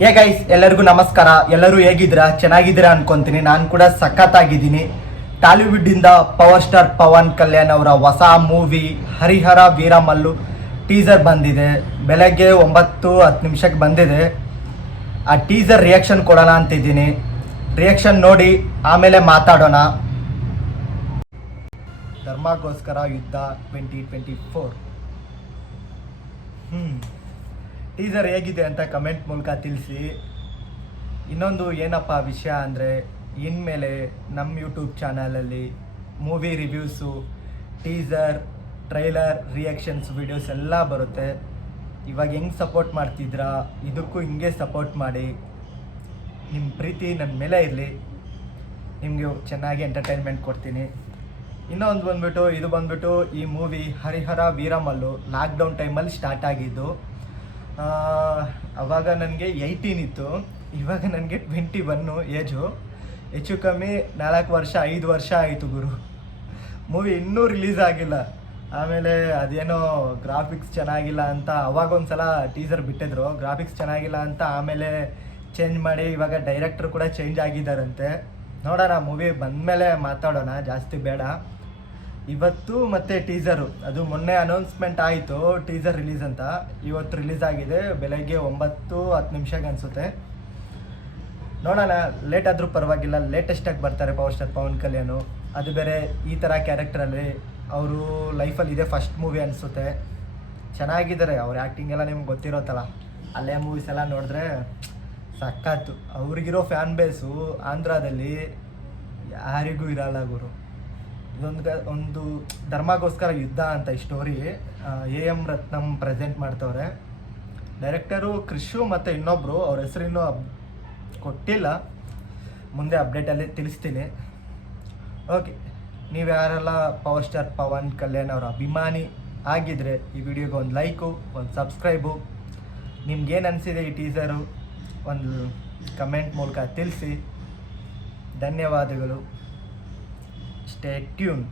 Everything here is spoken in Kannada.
ಗೈಸ್, ಎಲ್ಲರಿಗೂ ನಮಸ್ಕಾರ. ಎಲ್ಲರೂ ಹೇಗಿದ್ದೀರಾ? ಚೆನ್ನಾಗಿದ್ದೀರಾ ಅನ್ಕೊಂತೀನಿ. ನಾನು ಕೂಡ ಸಖತ್ತಾಗಿದ್ದೀನಿ. ಟಾಲಿವುಡ್ ಇಂದ ಪವರ್ ಸ್ಟಾರ್ ಪವನ್ ಕಲ್ಯಾಣ್ ಅವರ ಹೊಸ ಮೂವಿ ಹರಿಹರ ವೀರಮಲ್ಲು ಟೀಸರ್ ಬಂದಿದೆ. ಬೆಳಗ್ಗೆ 9:10 ಬಂದಿದೆ. ಆ ಟೀಸರ್ ರಿಯಾಕ್ಷನ್ ಕೊಡೋಣ ಅಂತಿದ್ದೀನಿ. ರಿಯಾಕ್ಷನ್ ನೋಡಿ ಆಮೇಲೆ ಮಾತಾಡೋಣ. ಧರ್ಮಗೋಸ್ಕರ ಯುದ್ಧ 2024 ಟೀಸರ್ ಹೇಗಿದೆ ಅಂತ ಕಮೆಂಟ್ ಮೂಲಕ ತಿಳಿಸಿ. ಇನ್ನೊಂದು ಏನಪ್ಪ ವಿಷಯ ಅಂದರೆ, ಇನ್ಮೇಲೆ ನಮ್ಮ ಯೂಟ್ಯೂಬ್ ಚಾನಲಲ್ಲಿ movie reviews, teaser, trailer, reactions videos ಎಲ್ಲ ಬರುತ್ತೆ. ಇವಾಗ ಹೆಂಗೆ ಸಪೋರ್ಟ್ ಮಾಡ್ತಿದ್ರಾ, ಇದಕ್ಕೂ ಹಿಂಗೆ ಸಪೋರ್ಟ್ ಮಾಡಿ. ನಿಮ್ಮ ಪ್ರೀತಿ ನನ್ನ ಮೇಲೆ ಇರಲಿ. ನಿಮಗೆ ಚೆನ್ನಾಗಿ ಎಂಟರ್ಟೈನ್ಮೆಂಟ್ ಕೊಡ್ತೀನಿ. ಇನ್ನೊಂದು ಇದು ಬಂದ್ಬಿಟ್ಟು ಈ ಮೂವಿ ಹರಿಹರ ವೀರಮಲ್ಲು ಲಾಕ್ಡೌನ್ ಟೈಮಲ್ಲಿ ಸ್ಟಾರ್ಟ್ ಆಗಿದ್ದು. ಆವಾಗ ನನಗೆ 18 ಇತ್ತು. ಇವಾಗ ನನಗೆ 21 ಏಜು. ಹೆಚ್ಚು ಕಮ್ಮಿ 4 ವರ್ಷ 5 ವರ್ಷ ಆಯಿತು ಗುರು. ಮೂವಿ ಇನ್ನೂ ರಿಲೀಸ್ ಆಗಿಲ್ಲ. ಆಮೇಲೆ ಅದೇನೋ ಗ್ರಾಫಿಕ್ಸ್ ಚೆನ್ನಾಗಿಲ್ಲ ಅಂತ ಅವಾಗೊಂದು ಸಲ ಟೀಸರ್ ಬಿಟ್ಟಿದ್ರು. ಗ್ರಾಫಿಕ್ಸ್ ಚೆನ್ನಾಗಿಲ್ಲ ಅಂತ ಆಮೇಲೆ ಚೇಂಜ್ ಮಾಡಿ ಇವಾಗ ಡೈರೆಕ್ಟ್ರು ಕೂಡ ಚೇಂಜ್ ಆಗಿದ್ದಾರಂತೆ. ನೋಡೋಣ, ಮೂವಿ ಬಂದಮೇಲೆ ಮಾತಾಡೋಣ, ಜಾಸ್ತಿ ಬೇಡ. ಇವತ್ತು ಮತ್ತು ಟೀಸರು, ಅದು ಮೊನ್ನೆ ಅನೌನ್ಸ್ಮೆಂಟ್ ಆಯಿತು ಟೀಸರ್ ರಿಲೀಸ್ ಅಂತ. ಇವತ್ತು ರಿಲೀಸ್ ಆಗಿದೆ ಬೆಳಗ್ಗೆ 9:10 ಅನಿಸುತ್ತೆ. ನೋಡೋಣ, ಲೇಟ್ ಆದರೂ ಪರವಾಗಿಲ್ಲ. ಲೇಟೆಸ್ಟಾಗಿ ಬರ್ತಾರೆ ಪವರ್ ಸ್ಟಾರ್ ಪವನ್ ಕಲ್ಯಾಣ್. ಅದು ಬೇರೆ ಈ ಥರ ಕ್ಯಾರೆಕ್ಟ್ರಲ್ಲಿ. ಅವರು ಲೈಫಲ್ಲಿ ಇದೇ ಫಸ್ಟ್ ಮೂವಿ ಅನಿಸುತ್ತೆ. ಚೆನ್ನಾಗಿದ್ದಾರೆ. ಅವ್ರ ಆ್ಯಕ್ಟಿಂಗ್ ಎಲ್ಲ ನಿಮ್ಗೆ ಗೊತ್ತಿರೋತ್ತಲ್ಲ. ಅಲ್ಲೇ ಮೂವೀಸ್ ಎಲ್ಲ ನೋಡಿದ್ರೆ ಸಖತ್ತು. ಅವ್ರಿಗಿರೋ ಫ್ಯಾನ್ ಬೇಸು ಆಂಧ್ರದಲ್ಲಿ ಯಾರಿಗೂ ಇರಲ್ಲ ಗುರು. ಒಂದು ಧರ್ಮಗೋಸ್ಕರ ಯುದ್ಧ ಅಂತ ಈ ಸ್ಟೋರಿ. AM ರತ್ನಂ ಪ್ರೆಸೆಂಟ್ ಮಾಡ್ತವ್ರೆ. ಡೈರೆಕ್ಟರು ಕ್ರಿಶು ಮತ್ತು ಇನ್ನೊಬ್ಬರು, ಅವ್ರ ಹೆಸರಿನ್ನೂ ಕೊಟ್ಟಿಲ್ಲ. ಮುಂದೆ ಅಪ್ಡೇಟಲ್ಲಿ ತಿಳಿಸ್ತೀನಿ. ಓಕೆ, ನೀವು ಯಾರೆಲ್ಲ ಪವರ್ ಸ್ಟಾರ್ ಪವನ್ ಕಲ್ಯಾಣ್ ಅವರ ಅಭಿಮಾನಿ ಆಗಿದ್ದರೆ ಈ ವಿಡಿಯೋಗೆ ಒಂದು ಲೈಕು, ಒಂದು ಸಬ್ಸ್ಕ್ರೈಬು. ನಿಮ್ಗೇನು ಅನಿಸಿದೆ ಈ ಟೀಸರು ಒಂದು ಕಮೆಂಟ್ ಮೂಲಕ ತಿಳಿಸಿ. ಧನ್ಯವಾದಗಳು. Stay tuned.